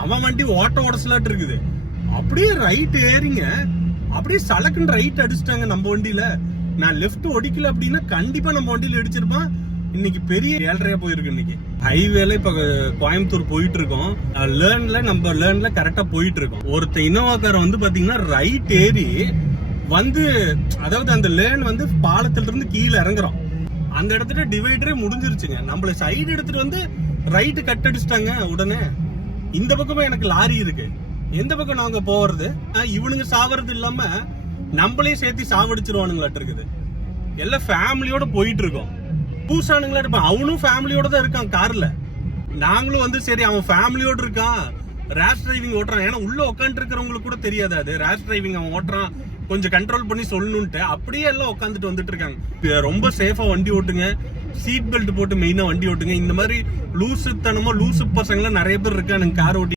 அவன் வண்டி ஓட்ட உடசலாட்டு இருக்குது. அப்படியே ரைட் ஏறிங்க, அப்படியே சலக்குன்னு ரைட் அடிச்சுட்டாங்க நம்ம வண்டியில. நான் லெஃப்ட் ஒடிக்கல அப்படின்னா கண்டிப்பா நம்ம வண்டியில அடிச்சிருப்பான். இன்னைக்கு பெரிய 7:30 போயிருக்கு. இன்னைக்கு ஹைவேல இப்ப கோயம்புத்தூர் போயிட்டு இருக்கோம். நம்ம லேர்ன்ல கரெக்டா போயிட்டு இருக்கோம். ஒருத்த இனோவாக்கார வந்து பாத்தீங்கன்னா ரைட் ஏறி வந்து, அதாவது அந்த லேர்ன் வந்து பாலத்துல இருந்து கீழே இறங்குறோம். அந்த இடத்துல டிவைடரே முடிஞ்சிருச்சுங்க. நம்மள சைடு எடுத்துட்டு வந்து ரைட்டு கட் அடிச்சுட்டாங்க உடனே. இந்த பக்கமும் எனக்கு லாரி இருக்கு, எந்த பக்கம் நாங்க போறது? இவனுங்க சாவறது இல்லாம நம்மளையும் சேர்த்து சாவடிச்சிருவானுங்களாட்டு இருக்குது. எல்லாம் ஃபேமிலியோட போயிட்டு இருக்கோம். பூசானுங்களா இருப்பான், அவனும் ஃபேமிலியோட தான் இருக்கான் கார்ல. நாங்களும் வந்து சரி அவன் ஃபேமிலியோட இருக்கான், ரேஷ் டிரைவிங் ஓட்டுறான். ஏன்னா உள்ள உட்காந்து இருக்கிறவங்களுக்கு கூட தெரியாது அது ரேஷ் டிரைவிங் அவன் ஓட்டுறான், கொஞ்சம் கண்ட்ரோல் பண்ணி சொல்லணும்ட்டு அப்படியே எல்லாம் உட்காந்துட்டு வந்துட்டு இருக்காங்க. ரொம்ப சேஃபா வண்டி ஓட்டுங்க, சீட் பெல்ட் போட்டு மெயினா வண்டி ஓட்டுங்க. இந்த மாதிரி லூசுத்தனமா லூசு பசங்களாம் நிறைய பேர் இருக்கானுங்க கார் ஓட்டி.